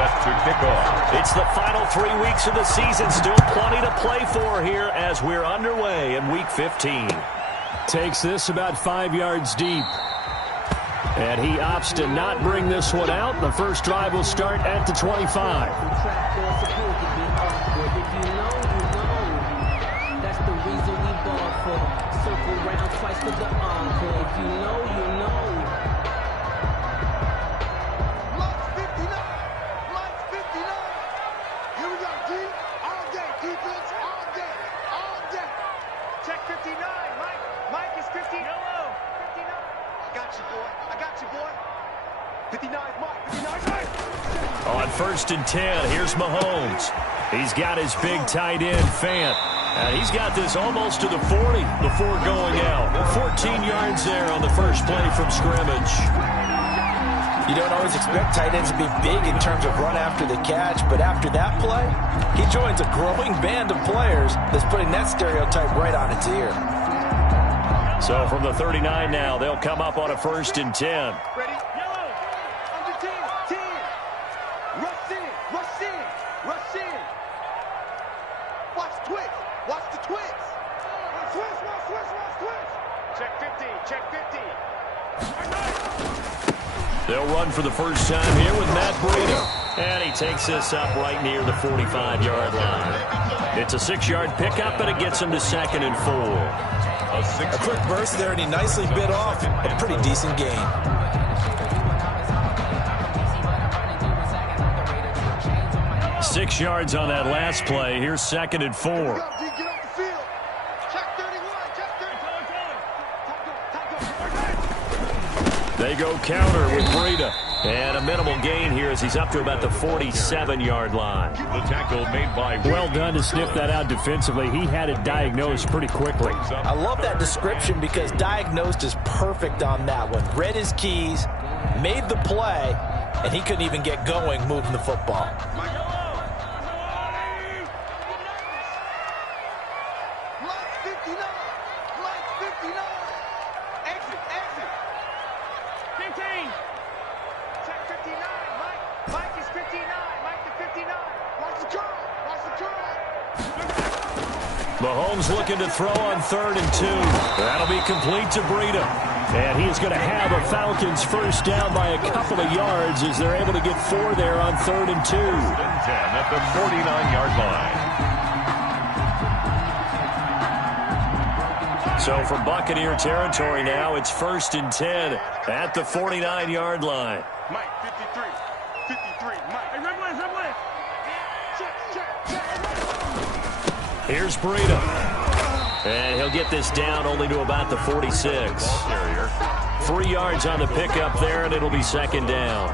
set to kick off. It's the final 3 weeks of the season. Still plenty to play for here as we're underway in Week 15. Takes this about 5 yards deep. And he opts to not bring this one out. The first drive will start at the 25. On 1st and 10, here's Mahomes. He's got his big tight end, Fant. And he's got this almost to the 40 before going out. 14 yards there on the first play from scrimmage. You don't always expect tight ends to be big in terms of run after the catch, but after that play, he joins a growing band of players that's putting that stereotype right on its ear. So from the 39 now, they'll come up on a 1st and 10. Ready? Yellow. Under 10. 10. Rush in. Rush in. Rush in. Watch twitch. Watch the twitch. Switch. Watch switch. Watch twitch. Check 50. Check 50. They'll run for the first time here with Matt Breida. And he takes this up right near the 45-yard line. It's a 6-yard pickup, and it gets him to 2nd and 4. A quick burst there, and he nicely bit off a pretty decent gain. Six yards on that last play. Here's 2nd and 4. They go counter with Breida. And a minimal gain here as he's up to about the 47-yard line. The tackle made by well done to sniff that out defensively. He had it diagnosed pretty quickly. I love that description because diagnosed is perfect on that one. Read his keys, made the play, and he couldn't even get going moving the football. Mahomes looking to throw on 3rd and 2. That'll be complete to Breida. And he is going to have a Falcons first down by a couple of yards as they're able to get 4 there on 3rd and 2. 10 at the 49-yard line. So from Buccaneer territory now, it's 1st and 10 at the 49-yard line. Mike, 53. 53. Mike. Hey, red one, red one. Check. Here's Breida. And he'll get this down only to about the 46. 3 yards on the pickup there, and it'll be 2nd down.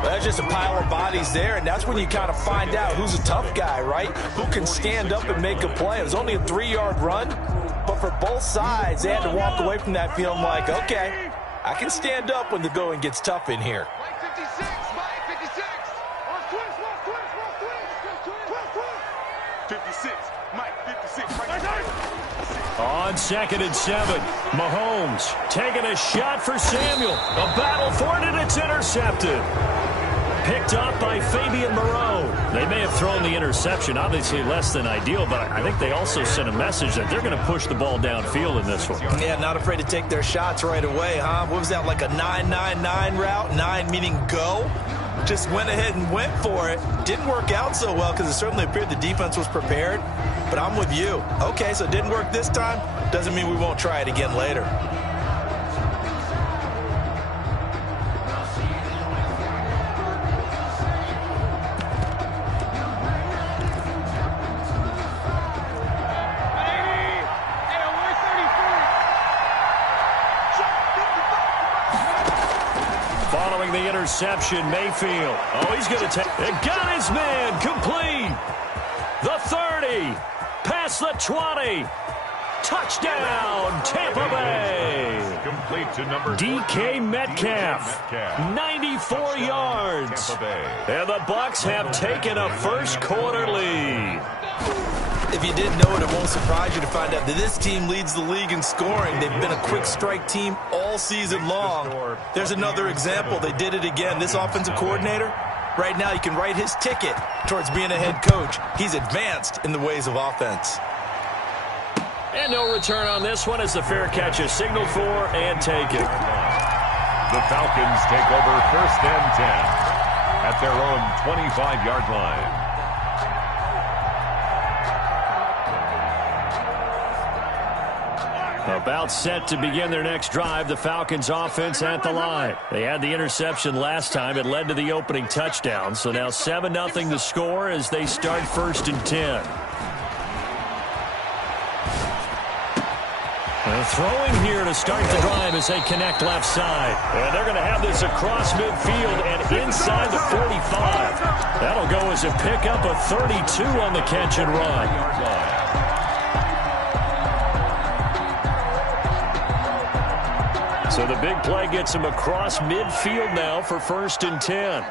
Well, that's just a pile of bodies there, and that's when you kind of find out who's a tough guy, right? Who can stand up and make a play. It was only a 3-yard run, but for both sides, they had to walk away from that feeling like, okay, I can stand up when the going gets tough in here. Mike 56. Mike 56. Watch twist. 56. Mike 56. On 2nd and 7, Mahomes taking a shot for Samuel. A battle for it, and it's intercepted. Picked up by Fabian Moreau. They may have thrown the interception, obviously less than ideal, but I think they also sent a message that they're going to push the ball downfield in this one. Yeah, not afraid to take their shots right away, huh? What was that, like a 9-9-9 route? 9 meaning go? Just went ahead and went for it. Didn't work out so well because it certainly appeared the defense was prepared. But I'm with you. Okay, so it didn't work this time. Doesn't mean we won't try it again later. Following the interception, Mayfield. Oh, he's going to take it. Got his man complete. The 30. Past the 20. Touchdown, Tampa Bay. Complete to number DK Metcalf. 94 yards. And the Bucs have taken a first quarter lead. If you didn't know it, it won't surprise you to find out that this team leads the league in scoring. They've been a quick strike team all season long. There's another example. They did it again. This offensive coordinator Right now, you can write his ticket towards being a head coach. He's advanced in the ways of offense. And no return on this one as the fair catch is signaled for and taken. The Falcons take over 1st and 10 at their own 25-yard line. About set to begin their next drive, the Falcons offense at the line. They had the interception last time. It led to the opening touchdown. So now 7-0 the score as they start 1st and 10. And throwing here to start the drive as they connect left side. And they're going to have this across midfield and inside the 45. That'll go as a pickup of 32 on the catch and run. So the big play gets him across midfield now for 1st and 10.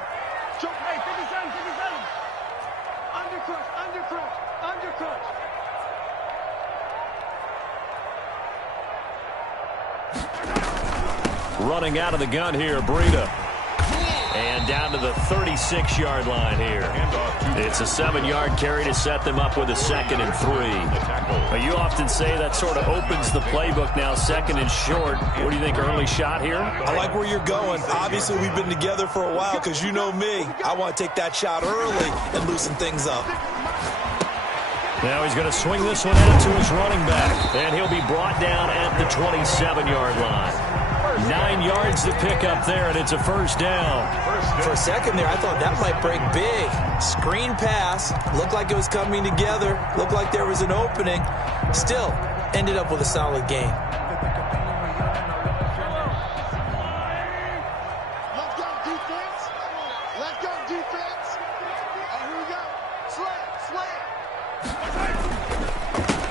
Running out of the gun here, Breida. And down to the 36-yard line here. It's a 7-yard carry to set them up with a 2nd and 3. But you often say that sort of opens the playbook now, 2nd and short. What do you think, early shot here? I like where you're going. Obviously, we've been together for a while because you know me. I want to take that shot early and loosen things up. Now he's going to swing this one out to his running back. And he'll be brought down at the 27-yard line. 9 yards to pick up there, and it's a 1st down. For a second there, I thought that might break big. Screen pass. Looked like it was coming together. Looked like there was an opening. Still, ended up with a solid game. Let's go, defense. Let's go, defense. Here we go. Slam.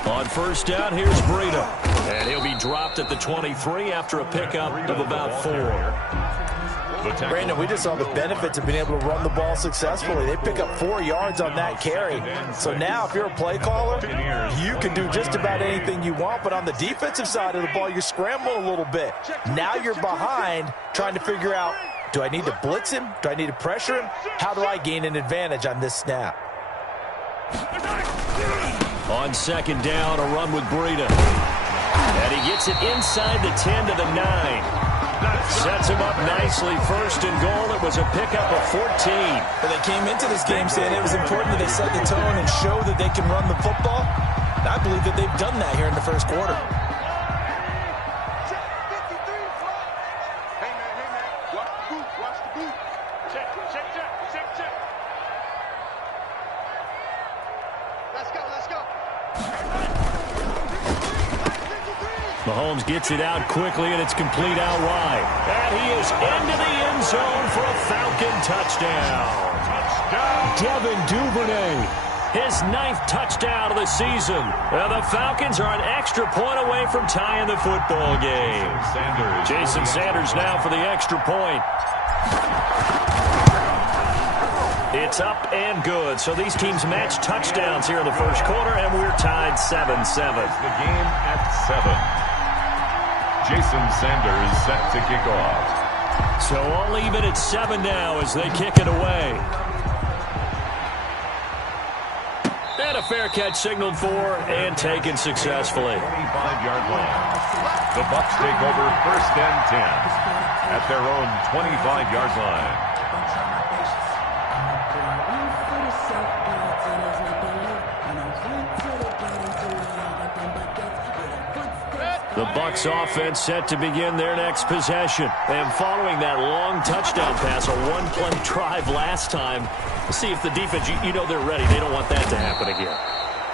On 1st down, here's Breida. And he'll be dropped at the 23 after a pickup of about 4. Brandon, we just saw the benefits of being able to run the ball successfully. They pick up 4 yards on that carry. So now if you're a play caller, you can do just about anything you want. But on the defensive side of the ball, you scramble a little bit. Now you're behind trying to figure out, do I need to blitz him? Do I need to pressure him? How do I gain an advantage on this snap? On 2nd down, a run with Breida. And he gets it inside the 10 to the 9. Sets him up nicely. 1st and goal. It was a pickup of 14. But they came into this game saying it was important that they set the tone and show that they can run the football. And I believe that they've done that here in the 1st quarter. Hey, man. Watch the boot. Watch the boot. Check. Let's go. Mahomes gets it out quickly, and it's complete out wide. And he is into the end zone for a Falcon touchdown. Devin Duvernay, his 9th touchdown of the season. Well, the Falcons are an extra point away from tying the football game. Jason Sanders now for the extra point. It's up and good. So these teams match touchdowns here in the 1st quarter, and we're tied 7-7. The game at 7. Jason Sanders set to kick off. So all even at 7 now as they kick it away. And a fair catch signaled for and taken successfully. 25-yard line. The Bucs take over 1st and 10 at their own 25-yard line. The Bucs offense set to begin their next possession. And following that long touchdown pass, a 1-play drive last time, see if the defense, you know they're ready. They don't want that to happen again.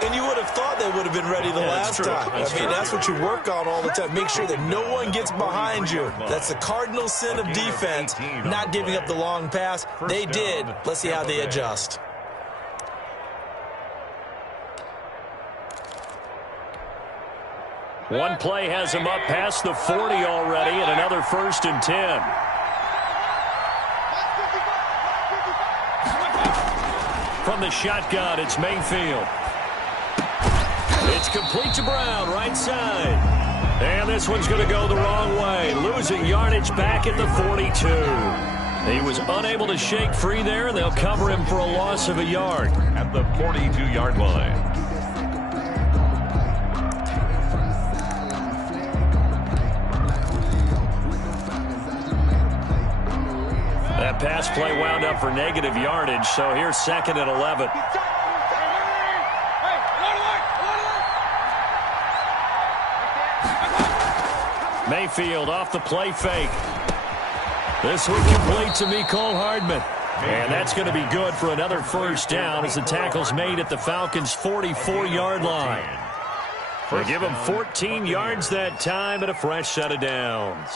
And you would have thought they would have been ready the last time. That's what you work on all the time. Make sure that no one gets behind you. That's the cardinal sin of defense, not giving up the long pass. They did. Let's see how they adjust. One play has him up past the 40 already, and another 1st and 10. From the shotgun, it's Mayfield. It's complete to Brown, right side. And this one's going to go the wrong way, losing yardage back at the 42. He was unable to shake free there, and they'll cover him for a loss of a yard. At the 42-yard line. That pass play wound up for negative yardage, so here's 2nd and 11. Mayfield off the play fake. This one complete to Mecole Hardman. And that's going to be good for another first down as the tackle's made at the Falcons' 44-yard line. They give him 14 yards that time and a fresh set of downs.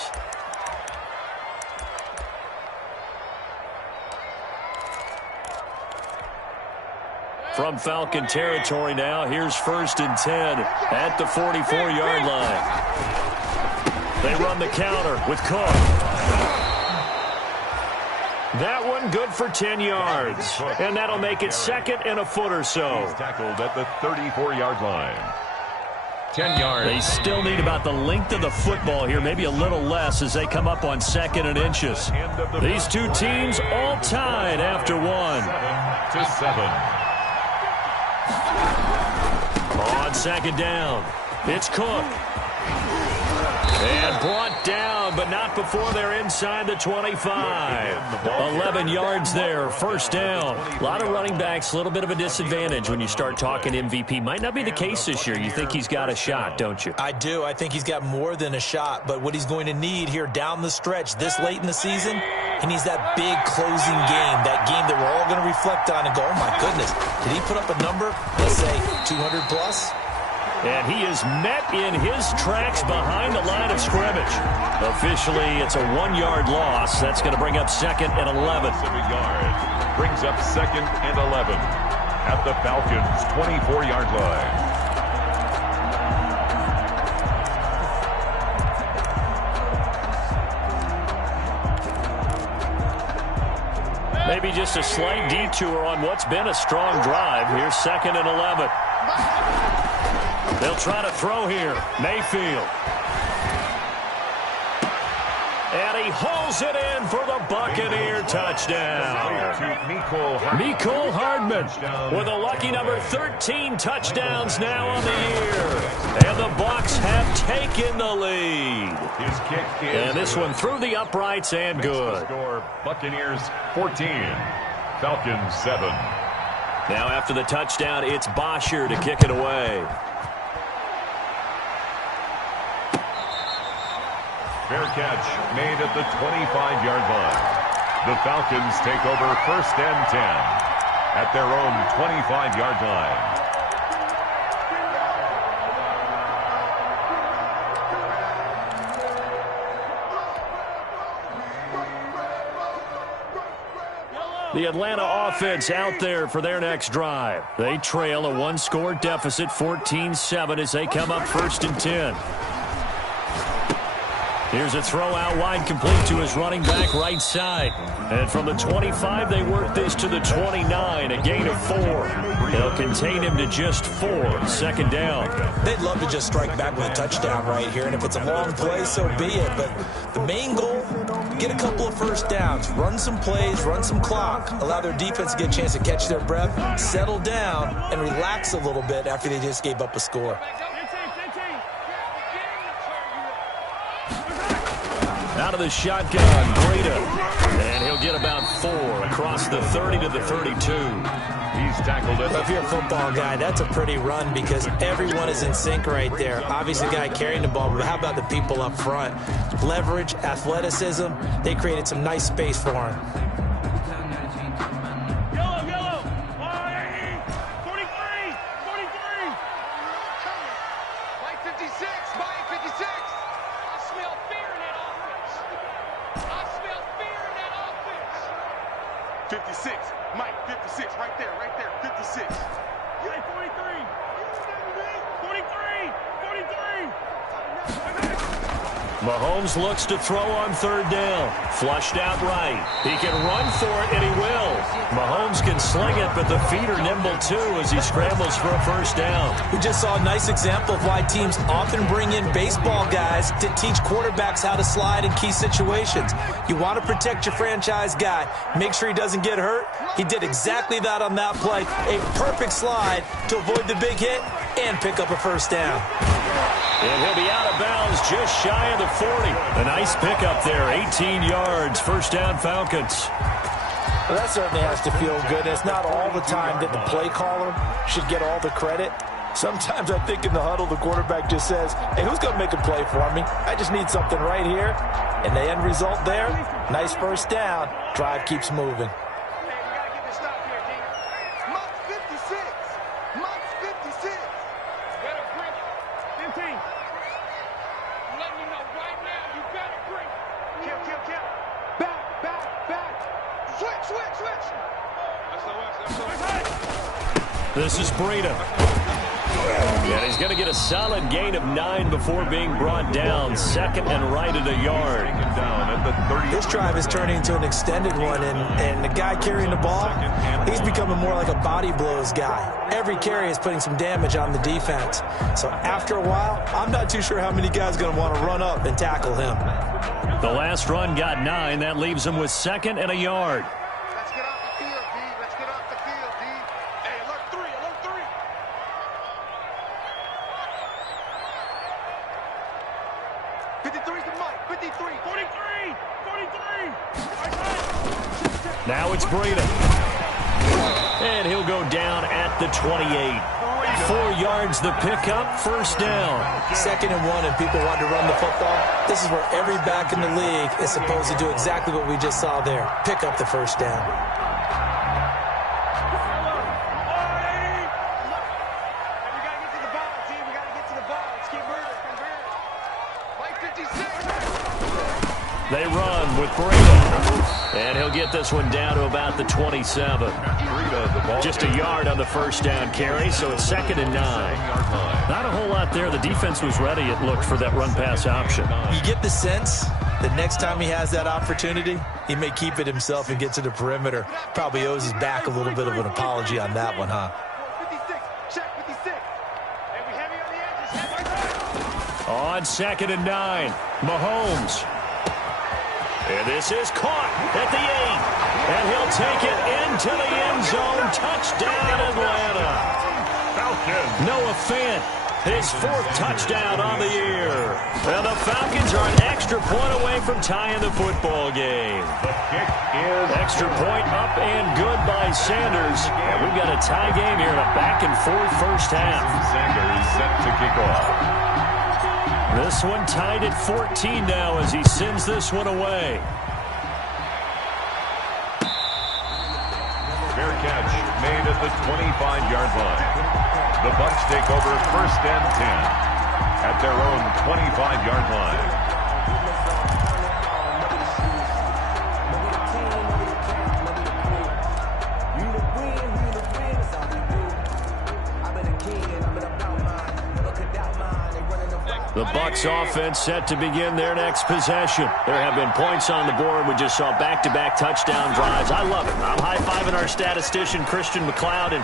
From Falcon territory now, here's 1st and 10 at the 44-yard line. They run the counter with Cook. That one good for 10 yards. And that'll make it 2nd and a foot or so. He's tackled at the 34-yard line. 10 yards. They still need about the length of the football here, maybe a little less as they come up on 2nd and inches. These two teams all tied after one. 7-7. On 2nd down, it's Cook. And brought down, but not before they're inside the 25. 11 yards there, first down. A lot of running backs, a little bit of a disadvantage when you start talking MVP. Might not be the case this year. You think he's got a shot, don't you? I do. I think he's got more than a shot, but what he's going to need here down the stretch this late in the season, he needs that big closing game, that game that we're all going to reflect on and go, oh my goodness, did he put up a number, let's say 200 plus? And he is met in his tracks behind the line of scrimmage. Officially, it's a 1-yard loss. That's going to bring up 2nd and 11. Brings up 2nd and 11 at the Falcons' 24-yard line. Maybe just a slight detour on what's been a strong drive. Here's 2nd and 11. They'll try to throw here. Mayfield. And he hauls it in for the Buccaneer touchdown. Mecole Hardman with a lucky number 13 touchdowns now on the year. And the Bucs have taken the lead. His kick is and this one through the uprights and good. Score, Buccaneers 14, Falcons 7. Now after the touchdown, it's Bosher to kick it away. Fair catch made at the 25-yard line. The Falcons take over 1st and 10 at their own 25-yard line. The Atlanta offense out there for their next drive. They trail a 1-score deficit, 14-7, as they come up 1st and 10. Here's a throw out wide, complete to his running back right side. And from the 25, they work this to the 29, a gain of 4. They'll contain him to just 4, 2nd down. They'd love to just strike back with a touchdown right here, and if it's a long play, so be it. But the main goal, get a couple of first downs, run some plays, run some clock, allow their defense to get a chance to catch their breath, settle down, and relax a little bit after they just gave up a score. Out of the shotgun, Breida. And he'll get about 4 across the 30 to the 32. He's tackled it. If you're a football guy, that's a pretty run because everyone is in sync right there. Obviously, the guy carrying the ball, but how about the people up front? Leverage, athleticism, they created some nice space for him. Yellow. 43. Mike 56. Mike 56. I smell fear in that offense. I smell fear in that offense. 56. Mike 56. Right there. 56. Mike 43. 43. Mahomes looks to throw on third down. Flushed out right. He can run for it, and he will. Mahomes can sling it, but the feet are nimble too as he scrambles for a first down. We just saw a nice example of why teams often bring in baseball guys to teach quarterbacks how to slide in key situations. You want to protect your franchise guy. Make sure he doesn't get hurt. He did exactly that on that play. A perfect slide to avoid the big hit and pick up a first down. And he'll be out of bounds just shy of the 40. A nice pickup there, 18 yards, first down Falcons. Well, that certainly has to feel good. It's not all the time that the play caller should get all the credit. Sometimes I think in the huddle, the quarterback just says, hey, who's going to make a play for me? I just need something right here. And the end result there, nice first down. Drive keeps moving. This is Breida. And he's going to get a solid gain of 9 before being brought down. Second and right at a yard. This drive is turning into an extended one, and the guy carrying the ball, he's becoming more like a body blows guy. Every carry is putting some damage on the defense. So after a while, I'm not too sure how many guys are going to want to run up and tackle him. The last run got 9. That leaves him with second and a yard. Let's get off the field, D. Let's get off the field, D. Hey, alert 3, alert 3. 53's the mic. 53, 43, 43. Now it's Breida. And he'll go down at the 28. 4 yards the pickup, first down. 2nd and 1 and people want to run the football. This is where every back in the league is supposed to do exactly what we just saw there. Pick up the first down. They run with Breida. And he'll get this one down to about the 27. Just a yard on the first down carry, so it's 2nd and 9. Not a whole lot there. The defense was ready, it looked, for that run-pass option. You get the sense that next time he has that opportunity, he may keep it himself and get to the perimeter. Probably owes his back a little bit of an apology on that one, huh? 56, check 56. Hey, we heavy on the edges. On 2nd and 9, Mahomes. And this is caught at the 8. And he'll take it into the end zone. Touchdown, Atlanta. Falcons. Noah Fant, his 4th touchdown on the year. And the Falcons are an extra point away from tying the football game. The kick is Extra point up and good by Sanders. And we've got a tie game here in a back-and-forth first half. Sanders set to kick off. This one tied at 14 now as he sends this one away. Fair catch made at the 25-yard line. The Bucs take over 1st and 10 at their own 25-yard line. The Bucs offense set to begin their next possession. There have been points on the board. We just saw back-to-back touchdown drives. I love it. I'm high-fiving our statistician, Christian McLeod, and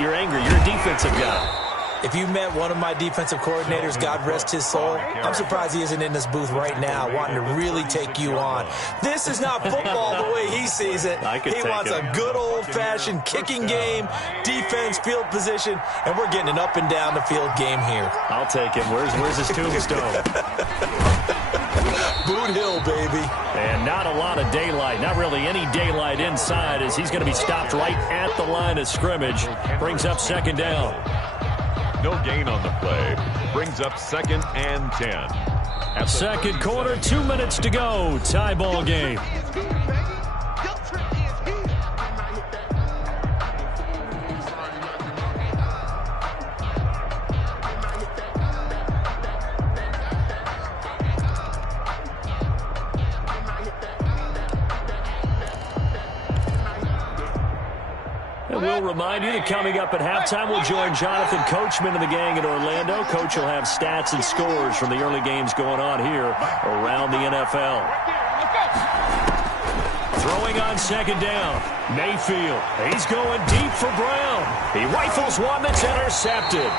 you're angry. You're a defensive guy. If you met one of my defensive coordinators, God rest his soul, I'm surprised he isn't in this booth right now wanting to really take you on. This is not football the way he sees it. He wants a good old-fashioned kicking game, defense, field position, and we're getting an up and down the field game here. I'll take him. Where's his tombstone? Boot Hill, baby. And not a lot of daylight. Not really any daylight inside as he's going to be stopped right at the line of scrimmage. Brings up 2nd down. No gain on the play. Brings up 2nd and 10. Second quarter, 2 minutes to go. Tie ball game. And we'll remind you that coming up at halftime, we'll join Jonathan Coachman and the gang in Orlando. Coach will have stats and scores from the early games going on here around the NFL. Throwing on second down, Mayfield. He's going deep for Brown. He rifles one that's intercepted.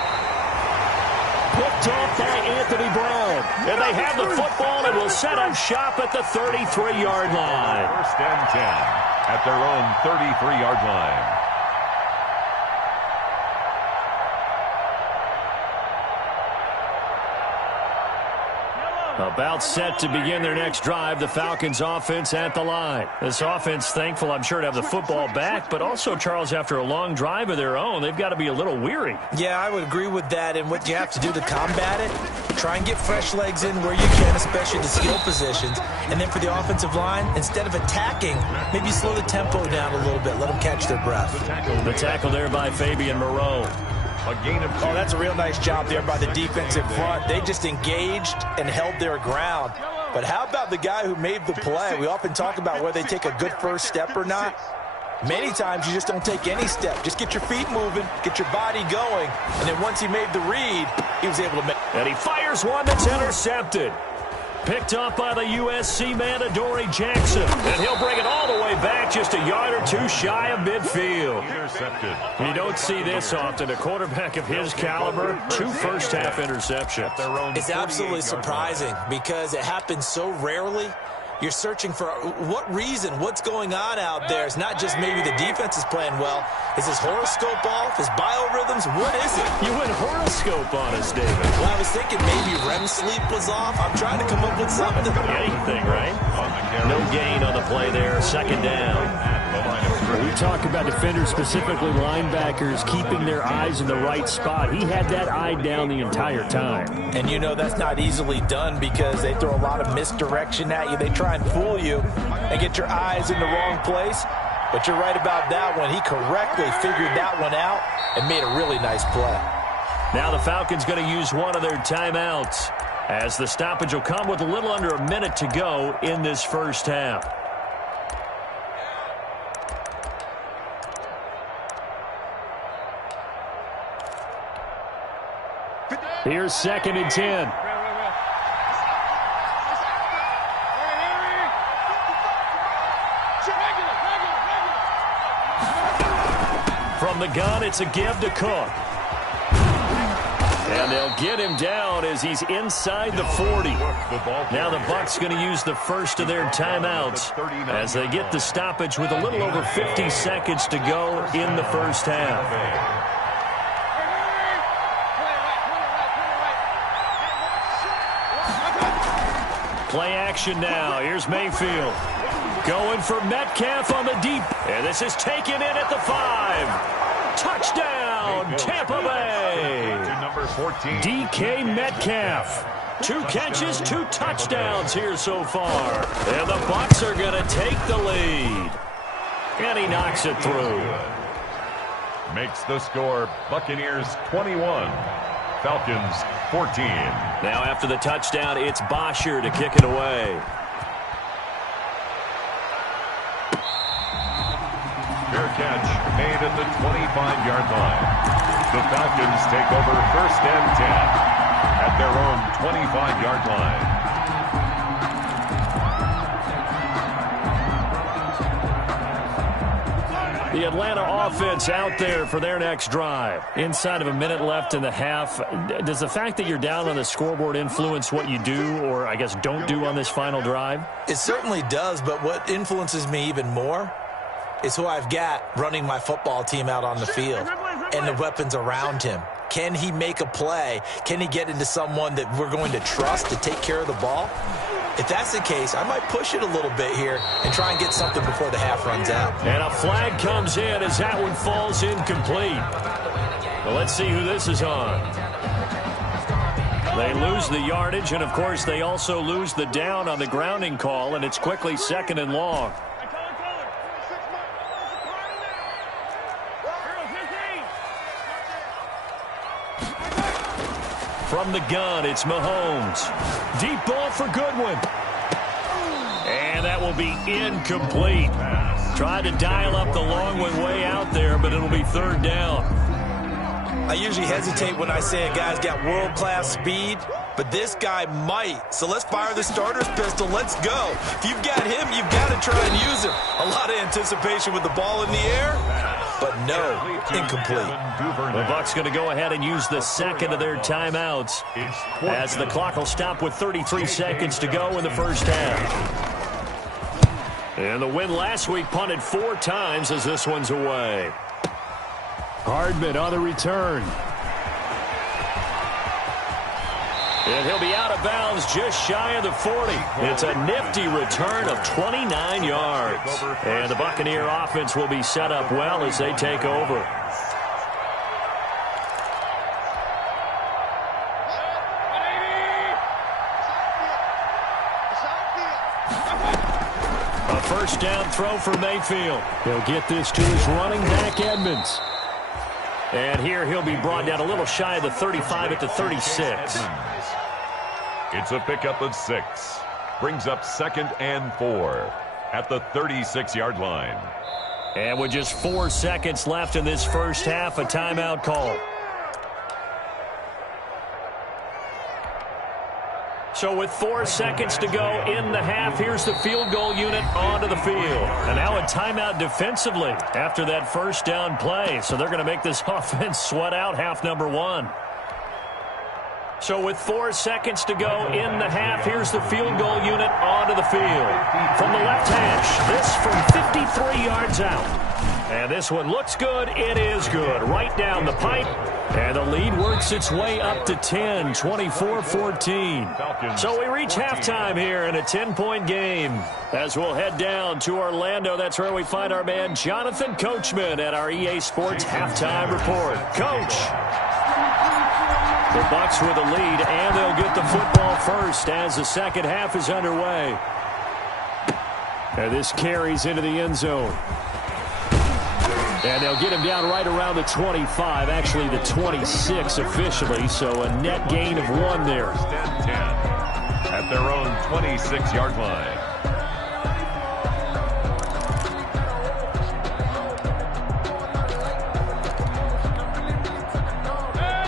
Picked off by Anthony Brown. And they have the football and will set up shop at the 33-yard line. First and 10 at their own 33-yard line. About set to begin their next drive, the Falcons offense at the line. This offense, thankful, I'm sure, to have the football back, but also, Charles, after a long drive of their own, they've got to be a little weary. Yeah, I would agree with that, and what you have to do to combat it, try and get fresh legs in where you can, especially the skill positions. And then for the offensive line, instead of attacking, maybe slow the tempo down a little bit, let them catch their breath. The tackle there by Fabian Moreau. A gain of 2. Oh, that's a real nice job there by the defensive front. They just engaged and held their ground. But how about the guy who made the play? We often talk about whether they take a good first step or not. Many times you just don't take any step. Just get your feet moving, get your body going, and then once he made the read, he was able to make. And he fires one that's intercepted. Picked up by the USC man, Adoree Jackson. And he'll bring it all the way back, just a yard or two shy of midfield. Intercepted. You don't see this often. A quarterback of his caliber, 2 first-half interceptions. It's absolutely surprising because it happens so rarely. You're searching for what reason, what's going on out there. It's not just maybe the defense is playing well. Is his horoscope off? His biorhythms? What is it? You went horoscope on us, David. Well, I was thinking maybe REM sleep was off. I'm trying to come up with something. Anything, right? No gain on the play there. Second down. We talk about defenders, specifically linebackers, keeping their eyes in the right spot. He had that eye down the entire time. And you know that's not easily done because they throw a lot of misdirection at you. They try and fool you and get your eyes in the wrong place. But you're right about that one. He correctly figured that one out and made a really nice play. Now the Falcons going to use one of their timeouts as the stoppage will come with a little under a minute to go in this first half. Here's second and 10. From the gun, it's a give to Cook. And they'll get him down as he's inside the 40. Now the Bucs going to use the first of their timeouts as they get the stoppage with a little over 50 seconds to go in the first half. Play action now. Here's Mayfield. Going for Metcalf on the deep. And this is taken in at the 5. Touchdown, Tampa Bay. Number 14. DK Metcalf. 2 catches, 2 touchdowns here so far. And the Bucs are going to take the lead. And he knocks it through. Makes the score Buccaneers 21. Falcons 14. Now after the touchdown, it's Bosher to kick it away. Fair catch made at the 25-yard line. The Falcons take over first and 10 at their own 25-yard line. The Atlanta offense out there for their next drive. Inside of a minute left in the half. Does the fact that you're down on the scoreboard influence what you do or, I guess, don't do on this final drive? It certainly does, but what influences me even more is who I've got running my football team out on the field and the weapons around him. Can he make a play? Can he get into someone that we're going to trust to take care of the ball? If that's the case, I might push it a little bit here and try and get something before the half runs out. And a flag comes in as that one falls incomplete. Well, let's see who this is on. They lose the yardage, and, of course, they also lose the down on the grounding call, and it's quickly second and long. From the gun, it's Mahomes. Deep ball for Goodwin. And that will be incomplete. Tried to dial up the long one way out there, but it'll be third down. I usually hesitate when I say a guy's got world-class speed, but this guy might. So let's fire the starter's pistol. Let's go. If you've got him, you've got to try and use him. A lot of anticipation with the ball in the air, but no, incomplete. The Bucs going to go ahead and use the second of their timeouts as the clock will stop with 33 seconds to go in the first half. And the win last week punted 4 times as this one's away. Hardman on the return. And he'll be out of bounds just shy of the 40. It's a nifty return of 29 yards. And the Buccaneer offense will be set up well as they take over. A first down throw for Mayfield. He'll get this to his running back, Edmonds. And here he'll be brought down a little shy of the 35 at the 36. It's a pickup of 6. Brings up 2nd and 4 at the 36-yard line. And with just 4 seconds left in this first half, a timeout call. So with 4 seconds to go in the half, here's the field goal unit onto the field. And now a timeout defensively after that first down play. So they're going to make this offense sweat out half number 1. So with 4 seconds to go in the half, here's the field goal unit onto the field. From the left hash, this from 53 yards out. And this one looks good. It is good. Right down the pipe. And the lead works its way up to 10, 24-14. So we reach halftime here in a 10-point game. As we'll head down to Orlando, that's where we find our man Jonathan Coachman at our EA Sports Halftime Report. Coach. The Bucs with a lead, and they'll get the football first as the second half is underway. And this carries into the end zone. And they'll get him down right around the 25, actually the 26 officially, so a net gain of 1 there. At their own 26-yard line.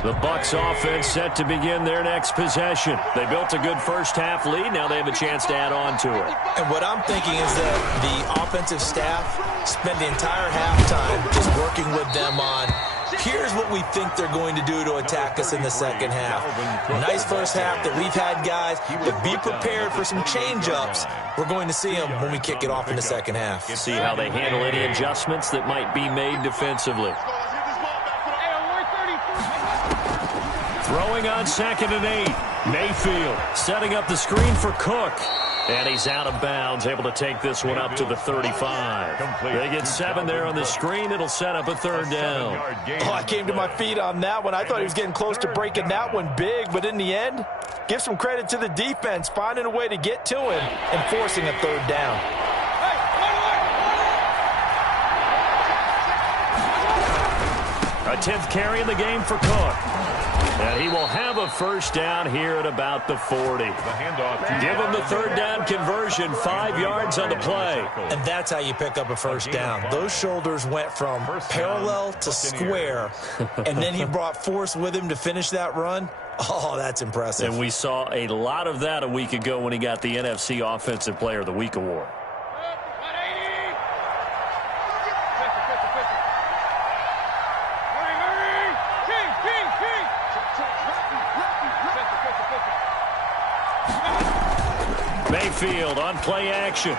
The Bucs offense set to begin their next possession. They built a good first half lead. Now they have a chance to add on to it. And what I'm thinking is that the offensive staff spent the entire halftime just working with them on, here's what we think they're going to do to attack us in the second half. Nice first half that we've had, guys, but be prepared for some change-ups. We're going to see them when we kick it off in the second half. See how they handle any adjustments that might be made defensively. Throwing on 2nd and 8. Mayfield setting up the screen for Cook. And he's out of bounds, able to take this one up to the 35. They get 7 there on the screen. It'll set up a third down. Oh, I came to my feet on that one. I thought he was getting close to breaking that one big, but in the end, give some credit to the defense, finding a way to get to him and forcing a third down. A 10th carry in the game for Cook. And he will have a first down here at about the 40. Give him the third down conversion, 5 yards on the play. And that's how you pick up a first down. Those shoulders went from parallel to square, and then he brought force with him to finish that run. Oh, that's impressive. And we saw a lot of that a week ago when he got the NFC Offensive Player of the Week award. Mayfield on play action.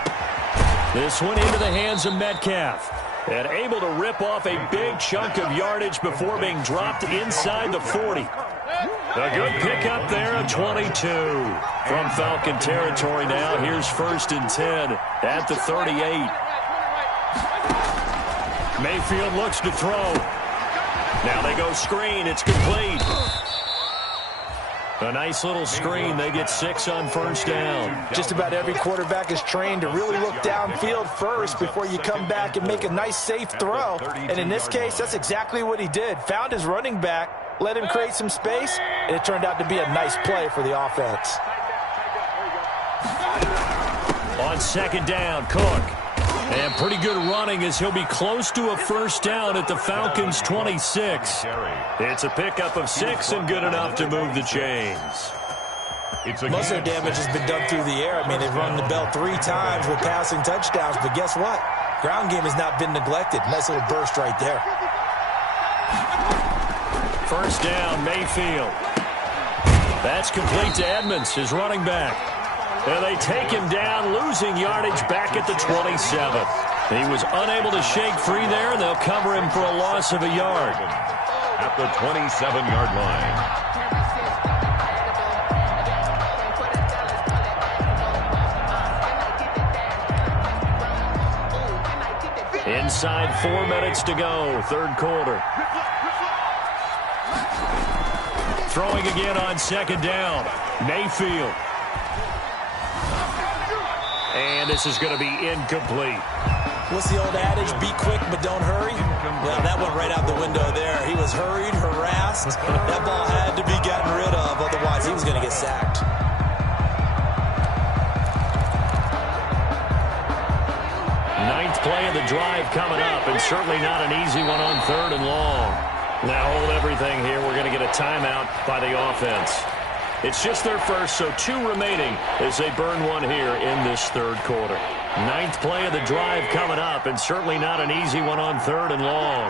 This one into the hands of Metcalf. And able to rip off a big chunk of yardage before being dropped inside the 40. A good pickup there at 22. From Falcon territory now, here's 1st and 10 at the 38. Mayfield looks to throw. Now they go screen. It's complete. A nice little screen. They get 6 on first down. Just about every quarterback is trained to really look downfield first before you come back and make a nice, safe throw. And in this case, that's exactly what he did. Found his running back, let him create some space, and it turned out to be a nice play for the offense. On 2nd down, Cook. And pretty good running as he'll be close to a first down at the Falcons' 26. It's a pickup of 6 and good enough to move the chains. Most of their damage has been done through the air. I mean, they've run the bell 3 times with passing touchdowns, but guess what? Ground game has not been neglected. Nice little burst right there. First down, Mayfield. That's complete to Edmonds, his running back. And they take him down, losing yardage back at the 27. He was unable to shake free there, and they'll cover him for a loss of a yard. At the 27-yard line. Inside 4 minutes to go, third quarter. Throwing again on second down. Mayfield. And this is going to be incomplete. What's the old adage? Be quick, but don't hurry. Well, that went right out the window there. He was hurried, harassed. That ball had to be gotten rid of. Otherwise, he was going to get sacked. Ninth play of the drive coming up, and certainly not an easy one on 3rd and long. Now hold everything here. We're going to get a timeout by the offense. It's just their first, so 2 remaining as they burn one here in this third quarter. Ninth play of the drive coming up, and certainly not an easy one on 3rd and long.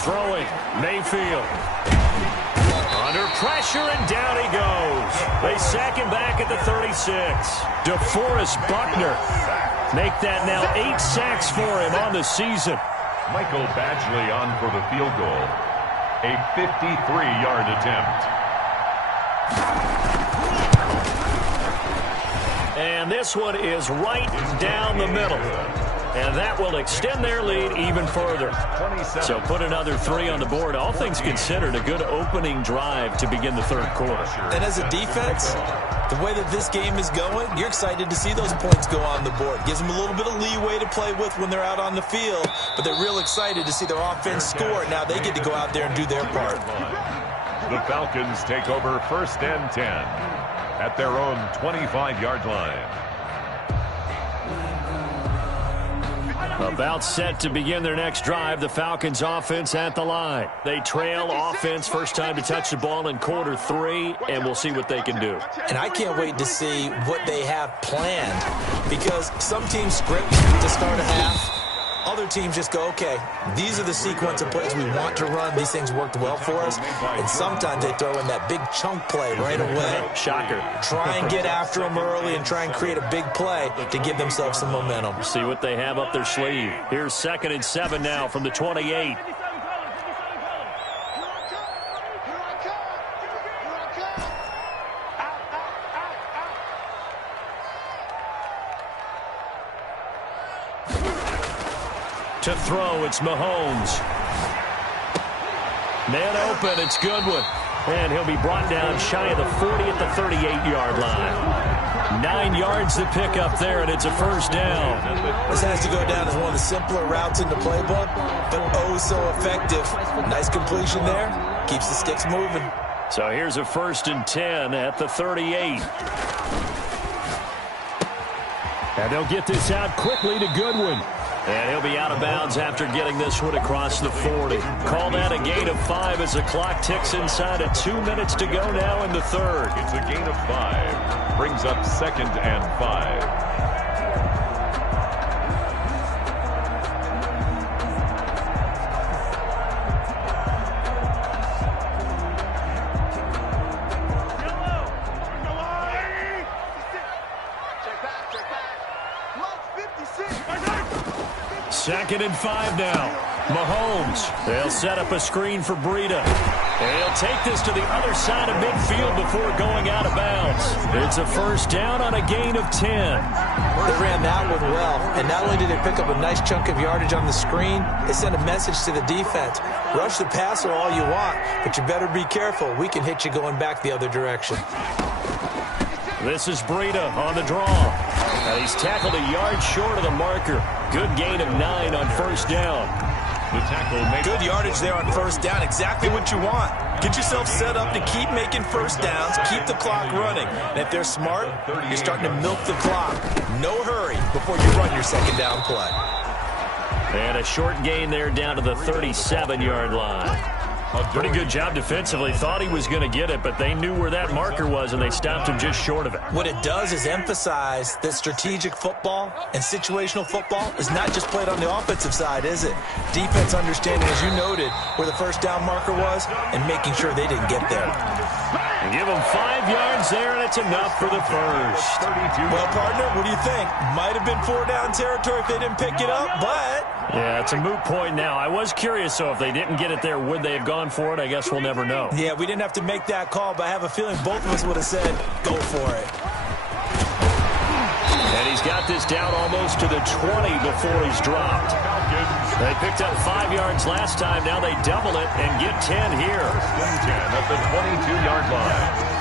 Throwing, Mayfield. Under pressure, and down he goes. They sack him back at the 36. DeForest Buckner make that now 8 sacks for him on the season. Michael Badgley on for the field goal. A 53-yard attempt. And this one is right down the middle. And that will extend their lead even further. So put another 3 on the board. All things considered, a good opening drive to begin the third quarter. And as a defense, the way that this game is going, you're excited to see those points go on the board. Gives them a little bit of leeway to play with when they're out on the field, but they're real excited to see their offense score. Now they get to go out there and do their part. The Falcons take over 1st and 10 at their own 25-yard line. About set to begin their next drive, the Falcons offense at the line. They trail offense, first time to touch the ball in quarter 3, and we'll see what they can do. And I can't wait to see what they have planned, because some teams script to start a half. Other teams just go, okay, these are the sequence of plays we want to run. These things worked well for us. And sometimes they throw in that big chunk play right away. Shocker. Try and get after them early and try and create a big play to give themselves some momentum. See what they have up their sleeve. Here's 2nd and 7 now from the 28. To throw, it's Mahomes. Man open, it's Goodwin. And he'll be brought down shy of the 40 at the 38-yard line. 9 yards to pick up there, and it's a first down. This has to go down as one of the simpler routes in the playbook, but oh so effective. Nice completion there. Keeps the sticks moving. So here's a 1st and 10 at the 38. And they'll get this out quickly to Goodwin. And he'll be out of bounds after getting this one across the 40. Call that a gain of 5 as the clock ticks inside of 2 minutes to go now in the third. It's a gain of 5. Brings up 2nd and 5. Second and 5 now. Mahomes. They'll set up a screen for Breida. And he'll take this to the other side of midfield before going out of bounds. It's a first down on a gain of 10. They ran that one well. And not only did they pick up a nice chunk of yardage on the screen, they sent a message to the defense. Rush the passer all you want, but you better be careful. We can hit you going back the other direction. This is Breida on the draw. And he's tackled a yard short of the marker. Good gain of 9 on first down. The tackle made. Good yardage there on first down. Exactly what you want. Get yourself set up to keep making first downs, keep the clock running. And if they're smart, you're starting to milk the clock. No hurry before you run your second down play. And a short gain there down to the 37-yard line. Pretty good job defensively. Thought he was going to get it, but they knew where that marker was, and they stopped him just short of it. What it does is emphasize that strategic football and situational football is not just played on the offensive side, is it? Defense understanding, as you noted, where the first down marker was and making sure they didn't get there. And give them 5 yards there, and it's enough for the first. Well, partner, what do you think? Might have been 4-down territory if they didn't pick it up, but... Yeah, it's a moot point now. I was curious, so if they didn't get it there, would they have gone for it? I guess we'll never know. Yeah, we didn't have to make that call, but I have a feeling both of us would have said, go for it. And he's got this down almost to the 20 before he's dropped. They picked up 5 yards last time. Now they double it and get 10 here. 10 at the 22-yard line.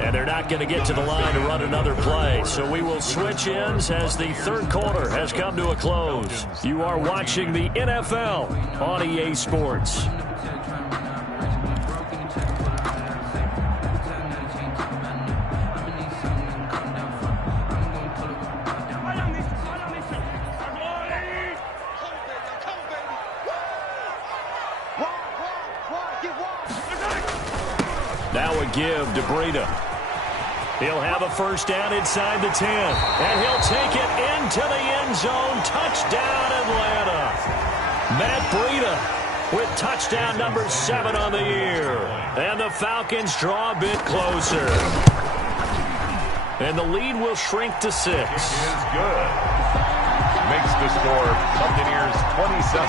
And they're not going to get to the line to run another play. So we will switch ends as the third quarter has come to a close. You are watching the NFL on EA Sports. Now a give to Breida. He'll have a first down inside the 10. And he'll take it into the end zone. Touchdown, Atlanta. Matt Breida with touchdown number 7 on the year. And the Falcons draw a bit closer. And the lead will shrink to 6. It is good. Makes the score Buccaneers 27,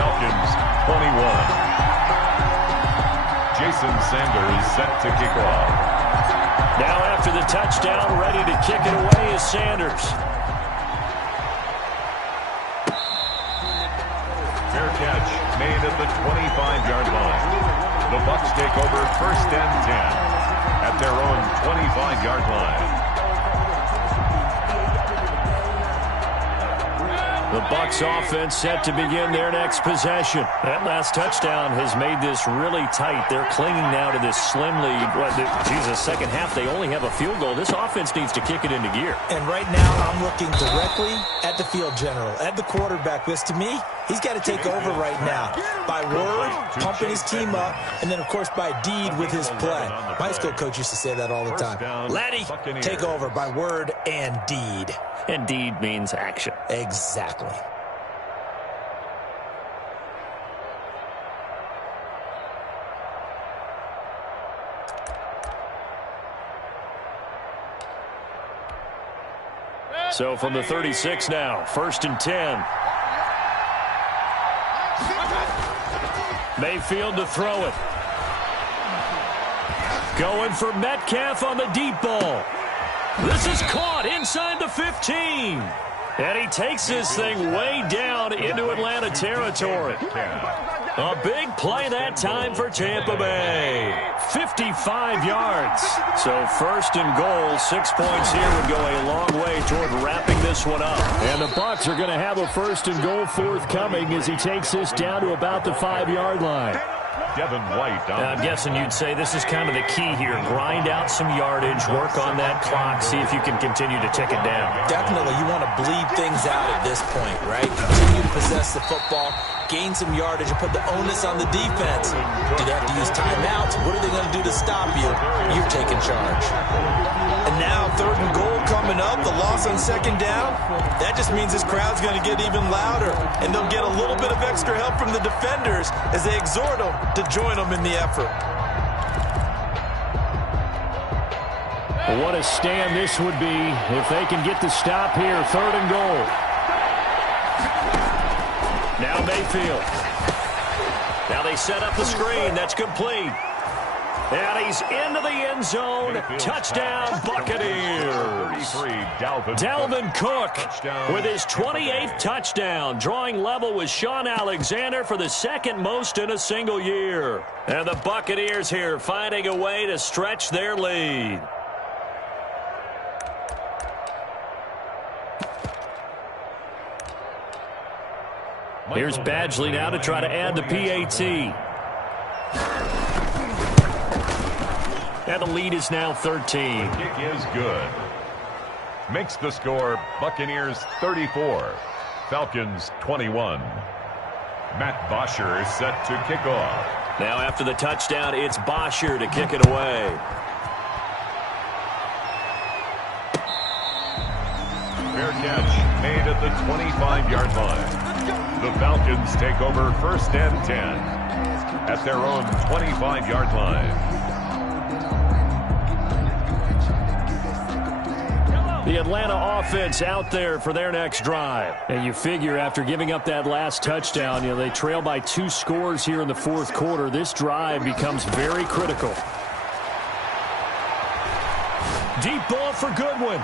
Falcons 21. Jason Sanders set to kick off. Now after the touchdown, ready to kick it away is Sanders. Fair catch made at the 25-yard line. The Bucs take over first and 10 at their own 25-yard line. The Bucs offense set to begin their next possession. That last touchdown has made this really tight. They're clinging now to this slim lead. Jesus, second half, they only have a field goal. This offense needs to kick it into gear. And right now, I'm looking directly at the field general, at the quarterback. Because to me, he's got to take over right now. By word, pumping his team up, and then, of course, by deed with his play. My high school coach used to say that all the time. Laddie, take over by word and deed. And deed means action. Exactly. So from the 36 now, first and 10. Mayfield to throw it. Going for Metcalf on the deep ball. This is caught inside the 15. And he takes this thing way down into Atlanta territory. A big play that time for Tampa Bay. 55 yards. So first and goal, 6 points here would go a long way toward wrapping this one up. And the Bucs are going to have a first and goal forthcoming as he takes this down to about the 5-yard line. Devin White. I'm guessing you'd say this is kind of the key here. Grind out some yardage, work on that clock, see if you can continue to tick it down. Definitely, you want to bleed things out at this point, right? Continue to possess the football, gain some yardage, and put the onus on the defense. Do they have to use timeouts? What are they going to do to stop you? You're taking charge. And now, third and goal coming up, the loss on second down. That just means this crowd's going to get even louder, and they'll get a little bit of extra help from the defenders as they exhort them to join them in the effort. What a stand this would be if they can get the stop here. Third and goal. Now Mayfield. Now they set up the screen. That's complete. And he's into the end zone. Touchdown, Buccaneers. Dalvin Cook with his 28th touchdown, drawing level with Sean Alexander for the second most in a single year. And the Buccaneers here finding a way to stretch their lead. Here's Badgley now to try to add the PAT. And the lead is now 13. The kick is good. Makes the score Buccaneers 34, Falcons 21. Matt Bosher is set to kick off. Now after the touchdown, it's Bosher to kick it away. Fair catch made at the 25-yard line. The Falcons take over first and 10 at their own 25-yard line. The Atlanta offense out there for their next drive. And you figure after giving up that last touchdown, they trail by 2 scores here in the fourth quarter. This drive becomes very critical. Deep ball for Goodwin.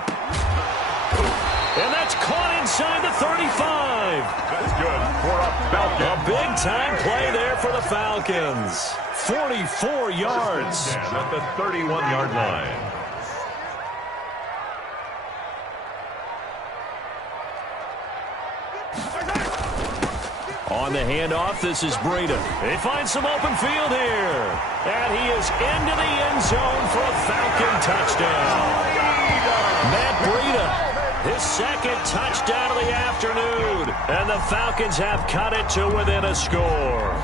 And that's caught inside the 35. That's good for a Falcon. A big-time play there for the Falcons. 44 yards. At the 31-yard line. On the handoff, this is Breida. They find some open field here. And he is into the end zone for a Falcon touchdown. Matt Breida, his second touchdown of the afternoon. And the Falcons have cut it to within a score.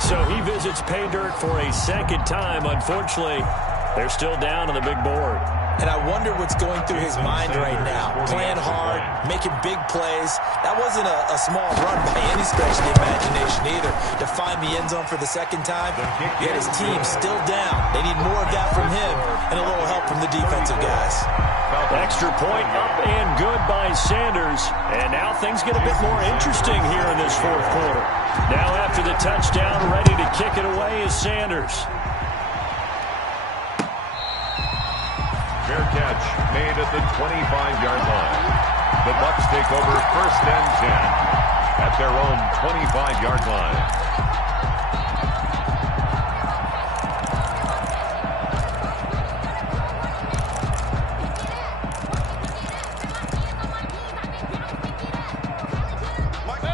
So he visits pay dirt for a second time. Unfortunately, they're still down on the big board. And I wonder what's going through his mind right now. Playing hard, making big plays. That wasn't a small run by any stretch of the imagination either. To find the end zone for the second time, yet his team still down. They need more of that from him and a little help from the defensive guys. Extra point up and good by Sanders. And now things get a bit more interesting here in this fourth quarter. Now after the touchdown, ready to kick it away is Sanders. Fair catch made at the 25-yard line. The Bucs take over first and 10 at their own 25-yard line.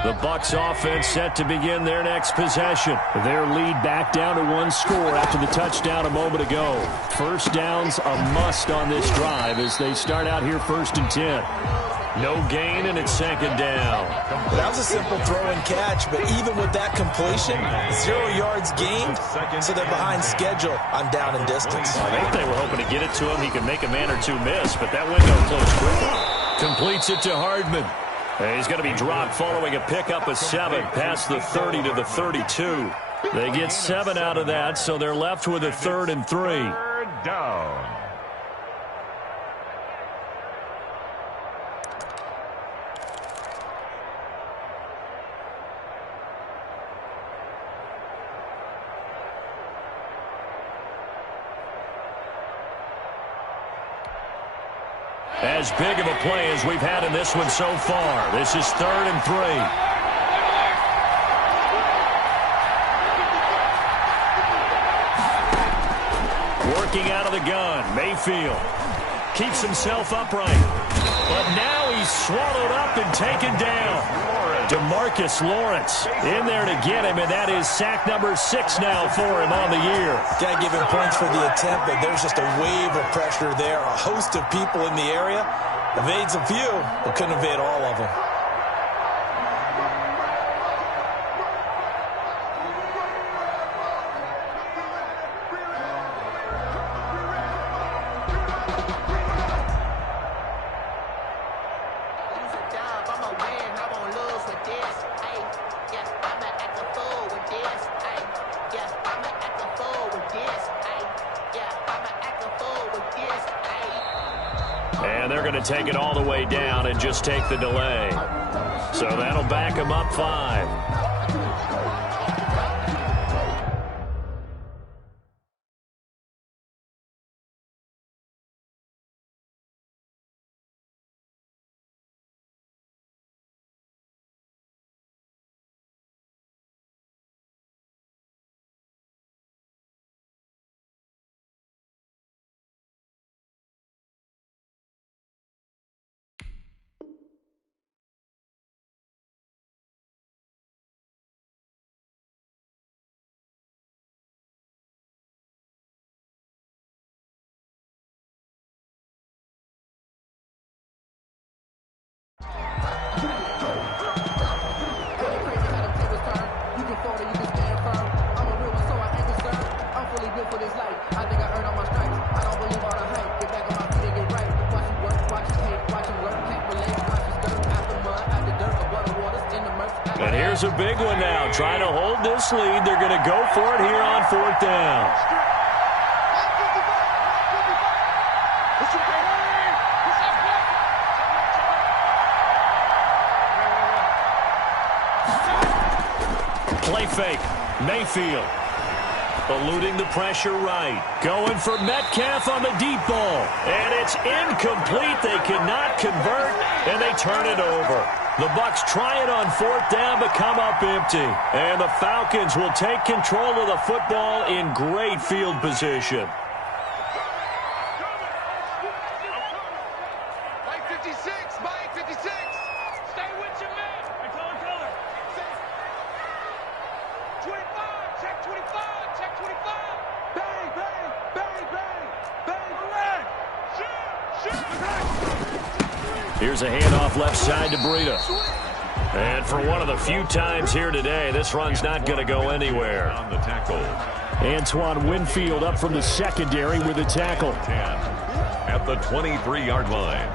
The Bucs offense set to begin their next possession. Their lead back down to 1 score after the touchdown a moment ago. First down's a must on this drive as they start out here first and 10. No gain, and it's second down. That was a simple throw and catch, but even with that completion, 0 yards gained, so they're behind schedule on down and distance. I think they were hoping to get it to him. He could make a man or two miss, but that window closed quickly. Completes it to Hardman. He's going to be dropped following a pickup of 7 past the 30 to the 32. They get 7 out of that, so they're left with a 3rd and 3. Third down. As big of a play as we've had in this one so far. This is 3rd and 3. Working out of the gun, Mayfield keeps himself upright. But now he's swallowed up and taken down. DeMarcus Lawrence in there to get him, and that is sack number 6 now for him on the year. Got to give him points for the attempt, but there's just a wave of pressure there. A host of people in the area. Evades a few, but couldn't evade all of them. And they're going to take it all the way down and just take the delay. So that'll back them up 5. Here's a big one now. Trying to hold this lead. They're going to go for it here on 4th down. Play fake. Mayfield. Eluding the pressure right. Going for Metcalf on the deep ball. And it's incomplete. They cannot convert, and they turn it over. The Bucs try it on 4th down, but come up empty. And the Falcons will take control of the football in great field position. Mike 56, Mike 56. Stay with your man. Color. 25, check 25, check 25. Bang, bang, bang, bang, bang, bang. Shoot. Here's a handoff left side to Breida. And for one of the few times here today, this run's not going to go anywhere. On the tackle. Antoine Winfield up from the secondary with a tackle. 10 at the 23-yard line.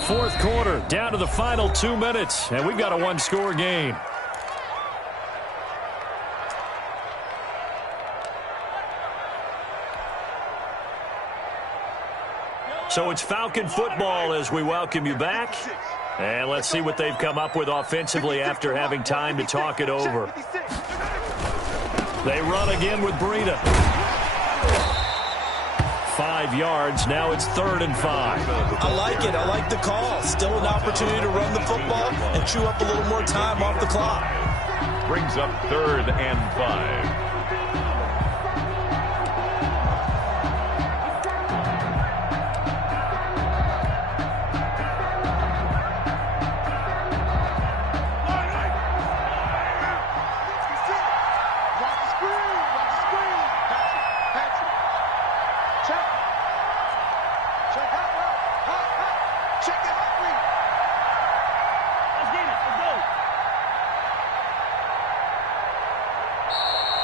Fourth quarter, down to the final 2 minutes, and we've got a one-score game. So it's Falcon football as we welcome you back. And let's see what they've come up with offensively after having time to talk it over. They run again with Breida. 5 yards. Now it's 3rd and 5. I like it. I like the call. Still an opportunity to run the football and chew up a little more time off the clock. Brings up 3rd and 5.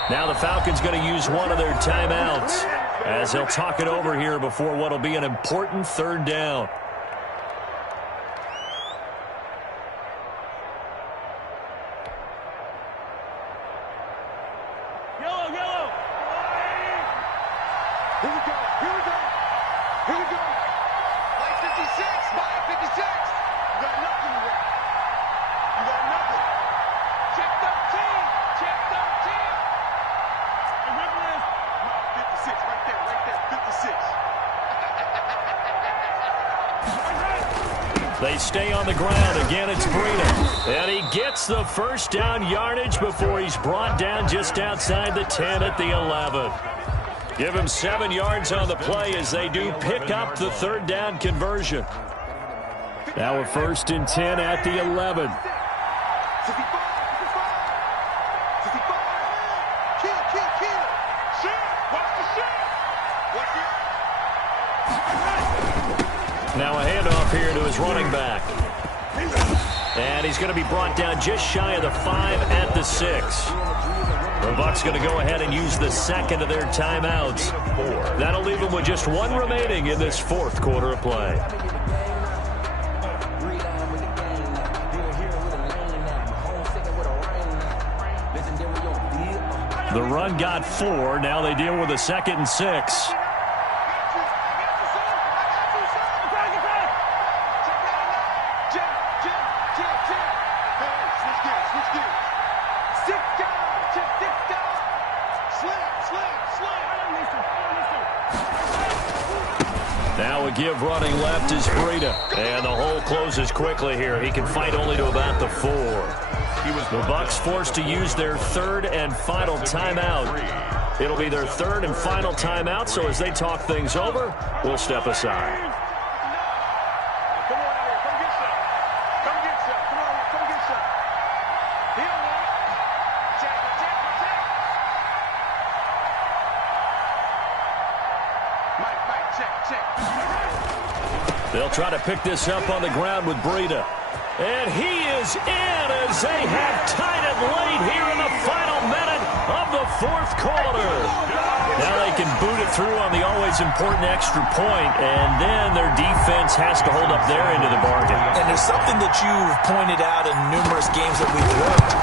Now the Falcons going to use one of their timeouts as they'll talk it over here before what will be an important 3rd down. Yellow. Here we go. Mike 56, Mike 56. You got nothing today. You got nothing. Check 13. Check 13. And remember this? Mike 56, right there, 56. They stay on the ground. Again, it's Breida. And he gets the first down yardage before he's brought down just outside the 10 at the 11. Give him 7 yards on the play as they do pick up the 3rd down conversion. Now a 1st and 10 at the 11. 55. Kill. Shit. Watch the shit. Watch it. Now a handoff here to his running back. And he's going to be brought down just shy of the 5 at the 6. The Bucs going to go ahead and use the 2nd of their timeouts. That'll leave them with just 1 remaining in this 4th quarter of play. The run got 4. Now they deal with a 2nd and 6. Now a give running left is Breida. And the hole closes quickly here. He can fight only to about the 4. The Bucs forced to use their 3rd and final timeout. It'll be their 3rd and final timeout, so as they talk things over, we'll step aside. Come on out here. Come get some. Come get some. Come on, come get some. He'll win. Check. Mike, check. They'll try to pick this up on the ground with Breida. And he is in as they have tied it late here in the final minute. of the fourth quarter. Now they can boot it through on the always important extra point, and then their defense has to hold up their end of the bargain. And there's something that you've pointed out in numerous games that we've worked.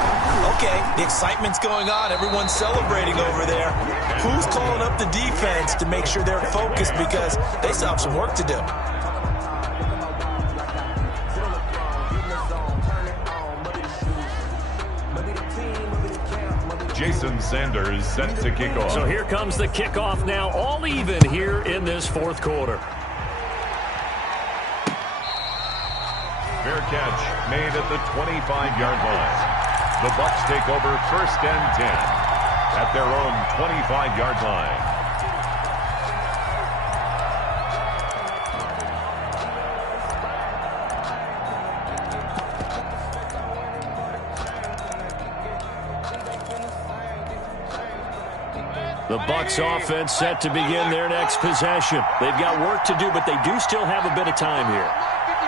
Okay, the excitement's going on. Everyone's celebrating over there. Who's calling up the defense to make sure they're focused, because they still have some work to do. Jason Sanders set to kick off. So here comes the kickoff now, all even here in this fourth quarter. Fair catch made at the 25-yard line. The Bucs take over 1st and 10 at their own 25-yard line. The Bucs offense set to begin their next possession. They've got work to do, but they do still have a bit of time here.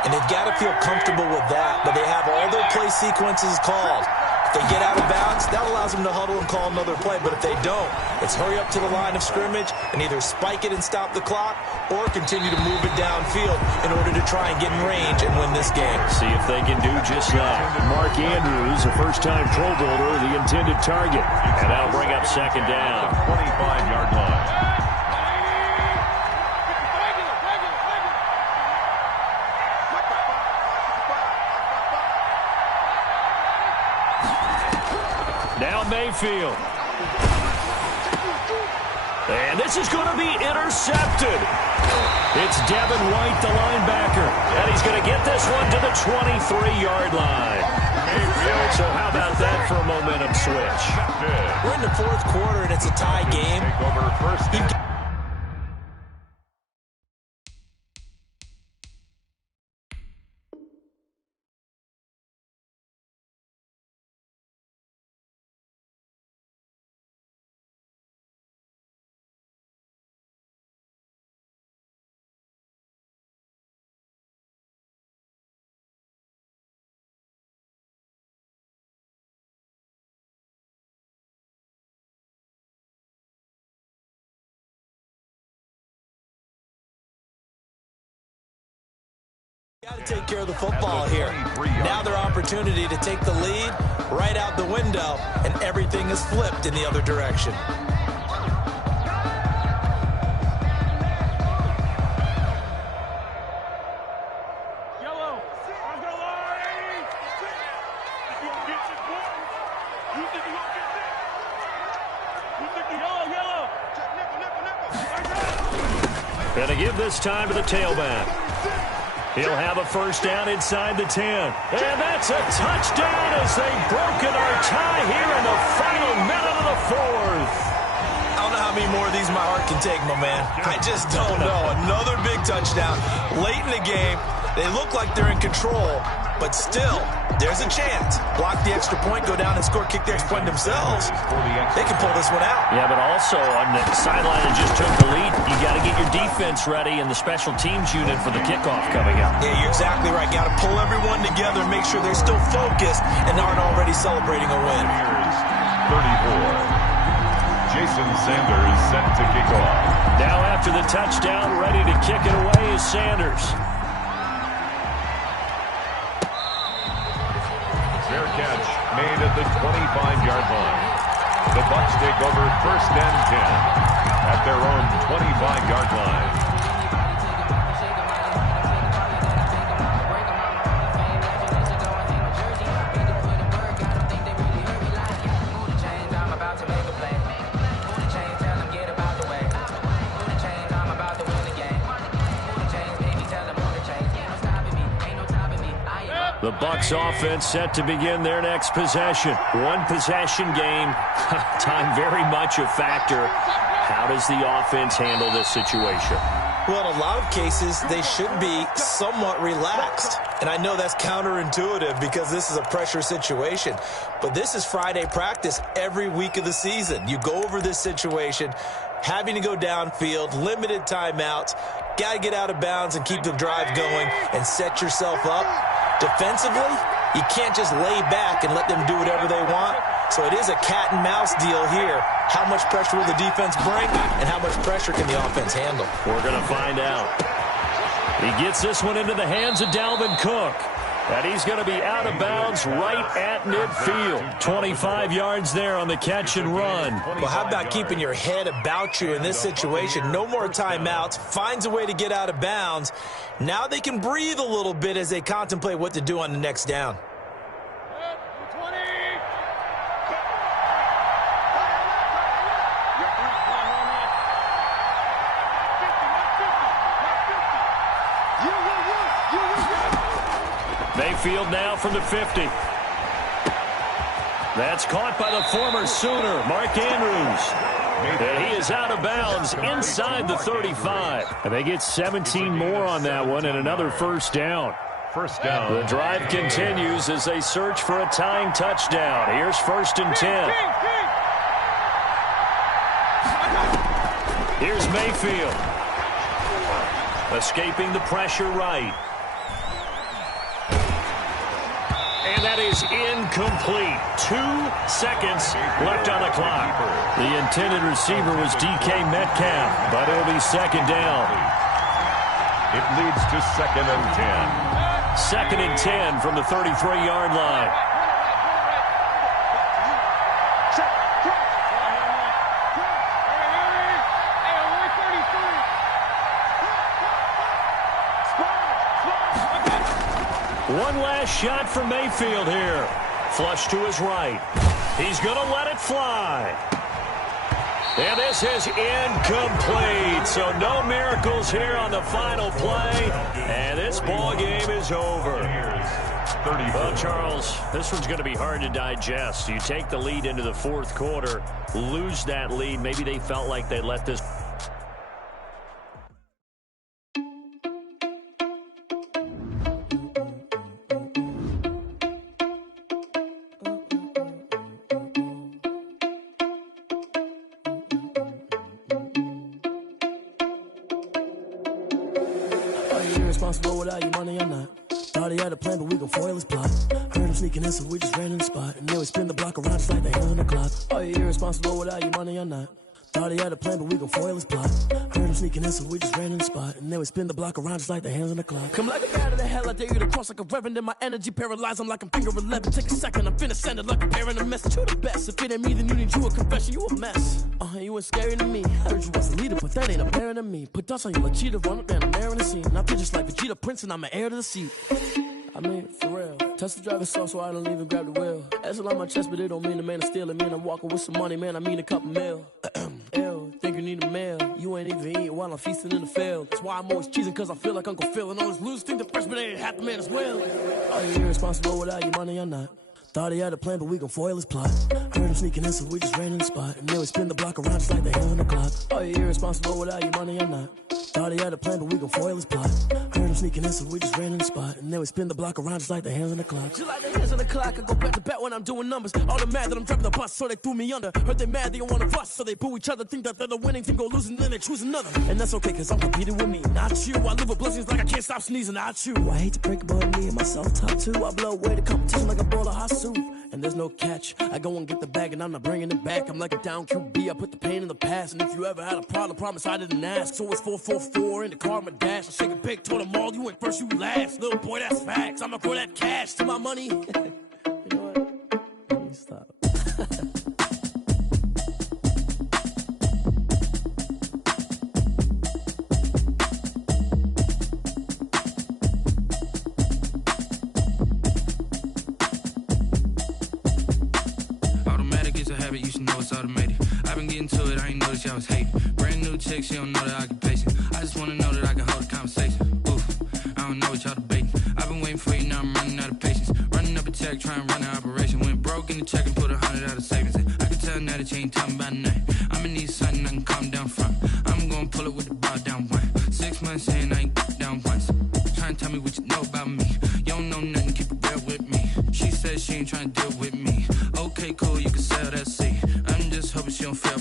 And they've got to feel comfortable with that, but they have all their play sequences called. If they get out of bounds, that allows them to huddle and call another play. But if they don't, it's hurry up to the line of scrimmage and either spike it and stop the clock or continue to move it downfield in order to try and get in range and win this game. See if they can do just that. Mark Andrews, a first-time Pro Bowler, the intended target. And that'll bring up 2nd down. 25-yard line. Now Mayfield. And this is going to be intercepted. It's Devin White, the linebacker. And he's going to get this one to the 23-yard line. So how about that for a momentum switch? We're in the fourth quarter, and it's a tie game. Take over 1st and Got to take care of the football here. Now their opportunity to take the lead right out the window, and everything is flipped in the other direction. Yellow. Going to give this time to the tailback. He'll have a first down inside the 10. And that's a touchdown as they've broken our tie here in the final minute of the fourth. I don't know how many more of these my heart can take, my man. I just don't know. Another big touchdown. Late in the game, they look like they're in control, but still, there's a chance. Block the extra point, go down and score, kick the extra point themselves. They can pull this one out. Yeah, but also on the sideline that just took the lead, you got to get your defense ready and the special teams unit for the kickoff coming up. Yeah, you're exactly right. Got to pull everyone together and make sure they're still focused and aren't already celebrating a win. 34. Jason Sanders set to kick off. Now after the touchdown, ready to kick it away is Sanders. Fair catch made at the 25-yard line. The Bucs take over 1st and 10 at their own 25-yard line. The Bucs offense set to begin their next possession. One possession game. Time very much a factor. How does the offense handle this situation? Well, in a lot of cases, they should be somewhat relaxed. And I know that's counterintuitive because this is a pressure situation. But this is Friday practice every week of the season. You go over this situation, having to go downfield, limited timeouts, got to get out of bounds and keep the drive going and set yourself up. Defensively, you can't just lay back and let them do whatever they want. So it is a cat and mouse deal here. How much pressure will the defense bring, and how much pressure can the offense handle? We're going to find out. He gets this one into the hands of Dalvin Cook. And he's going to be out of bounds right at midfield. 25 yards there on the catch and run. Well, how about keeping your head about you in this situation? No more timeouts. Finds a way to get out of bounds. Now they can breathe a little bit as they contemplate what to do on the next down. Mayfield now from the 50. That's caught by the former Sooner, Mark Andrews. And he is out of bounds inside the 35. And they get 17 more on that one and another first down. First down. The drive continues as they search for a tying touchdown. Here's 1st and 10. Here's Mayfield. Escaping the pressure right. And that is incomplete. 2 seconds left on the clock. The intended receiver was DK Metcalf, but it'll be 2nd down. It leads to 2nd and 10. 2nd and 10 from the 33-yard line. One last shot for Mayfield here. Flush to his right. He's going to let it fly. And this is incomplete. So no miracles here on the final play. And this ball game is over. Well, Charles, this one's going to be hard to digest. You take the lead into the 4th quarter, lose that lead. Maybe they felt like they let this. Responsible without your money or not. Thought he had a plan, but we gon' foil his plot. Heard him sneaking in, so we just ran in the spot. And then we spin the block around just like the hands on the clock. Are you irresponsible without your money or not? Thought he had a plan, but we gon' foil his plot. Heard him sneaking in, so we just ran in the spot. And then we spin the block around just like the hands on the clock. Come like a bat of the hell, I dare you to cross like a reverend. And my energy paralyzed, I'm like I'm finger 11. Take a second, I'm finna send it like a parent a message. You the best, if it ain't me, then you need you a confession. You a mess, you ain't scary to me. Heard you was a leader, but that ain't apparent to me. Put dust on you like cheetah, run up and I'm there in the scene. I feel just like Vegeta Prince and I'm an heir to the seat. I mean, for real. Touch the driver's soft so I don't even grab the wheel. That's on my chest, but it don't mean the man is stealing. Man, I'm walking with some money, man, I mean a couple mil. Ew, think you need a meal. You ain't even eating while I'm feasting in the field. That's why I'm always cheesing, cause I feel like Uncle Phil. And all those losers think the freshman ain't half the man as well. Are you irresponsible without your money or not? Thought he had a plan, but we gon' foil his plot. Heard him sneaking in, so we just ran in the spot. And then we spin the block around just like the hands on the clock. Are you irresponsible without your money or not? Thought he had a plan, but we gon' foil his plot. Heard him sneaking in, so we just ran in the spot. And then we spin the block around just like the hands on the clock. Just like the hands on the clock, I go back to back when I'm doing numbers. All the mad that I'm driving the bus, so they threw me under. Heard they mad, they don't wanna bust, so they boo each other. Think that they're the winning team, go losing, then they choose another. And that's okay, cause I'm competing with me, not you. I live with blessings like I can't stop sneezing, not you. I hate to break it, but me and myself top two. I blow away the competition like a bowl of hot soup. And there's no catch. I go and get the bag and I'm not bringing it back. I'm like a down QB. I put the pain in the past. And if you ever had a problem, promise I didn't ask. So it's 4-4-4 in the car, my dash. I shake a big, told them all, you ain't first, you last. Little boy, that's facts. I'ma throw that cash to my money. You know what? Let me stop. You should know it's automated. I've been getting to it, I ain't noticed y'all was hating. Brand new chick, she don't know the occupation. I just wanna know that I can hold a conversation. Oof, I don't know what y'all debating. I've been waiting for you, now I'm running out of patience. Running up a check, trying to run an operation. Went broke in the check and put 100 out of savings. I can tell now that you ain't talking about nothing. I'ma need something I can calm down from. I'm gonna pull it with the bar down one. 6 months saying I ain't down once. Trying to tell me what you know about me. You don't know nothing, keep it real with me. She said she ain't trying to deal with me. Okay, cool, you can sell that seat. I'm just hoping she don't fail.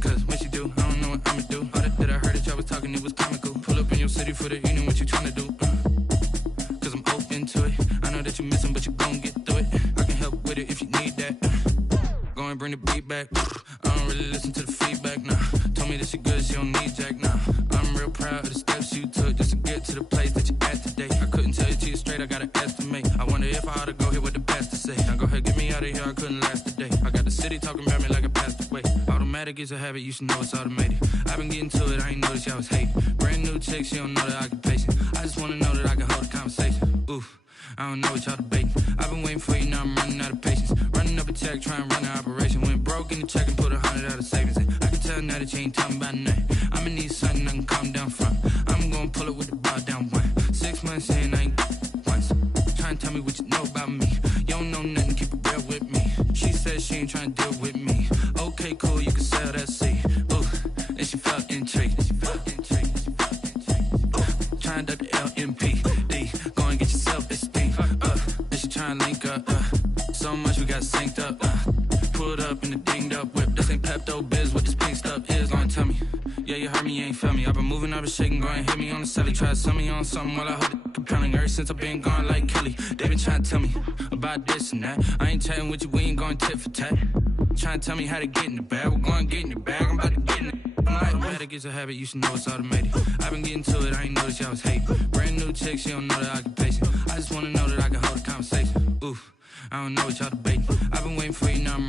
Cause when she do, I don't know what I'ma do. All that I heard that y'all was talking, it was comical. Pull up in your city for the evening, what you tryna do? Cause I'm open to it. I know that you missing, but you gon' get through it. I can help with it if you need that. bring the beat back. I don't really listen to the feedback, nah. Told me that she good, she don't need Jack, nah. I'm real proud of the steps you took just to get to the place that you're at today. I couldn't tell you to you straight, I gotta estimate. I wonder if I ought to go here with the best to say. Now go ahead, get me out of here, I couldn't last a day. I got the city talking about me like I passed away. Automatic is a habit, you should know it's automated. I've been getting to it, I ain't noticed y'all was hating. Brand new chick, she don't know the occupation. I just wanna know that I can hold a conversation. Oof, I don't know what y'all debating. I've been waiting for you, now I'm running out of patience. Running up a check, trying to run an operation. Went broke in the check and put 100 out of savings in. I can tell now that you ain't talking about nothing. I'ma need something I can calm down from. I'm gonna pull it with the bar down one. 6 months in, I ain't once. Trying to tell me what you know about me. You don't know nothing, keep it real with me. She said she ain't trying to deal with me. Okay, cool, you can sell that seed. Ooh, and she felt intrigued. Trying to the LMPD. Go and get yourself esteem. And she trying to link up. So much we got synced up. Pulled up in the dinged up whip. This ain't Pepto Biz, what this pink stuff is. Long tell me. Yeah, you heard me, you ain't felt me. I've been moving, I've been shaking, go and hit me on the celly. Try to sell me on something while I hold it compelling. Ever since I've been gone like Kelly, they been trying to tell me about this and that. I ain't chatting with you, we ain't going tit for tat. Trying to tell me how to get in the bag. We're going to get in the bag, I'm about to get in it. Automatic is a habit, you should know it's automated. I've been getting to it, I ain't noticed y'all was hating. Brand new chick, she don't know the occupation. I just wanna know that I can hold a conversation. Oof, I don't know what y'all debating. I've been waiting for you, now I'm